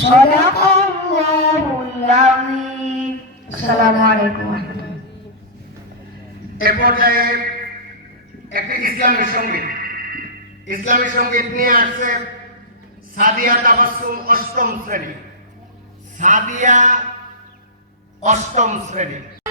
صدق الله একটি ইসলামী সঙ্গীত ইসলামী সঙ্গীত নিয়ে আসছে সাদিয়া তাবাসুম অষ্টম শ্রেণী সাদিয়া অষ্টম শ্রেণী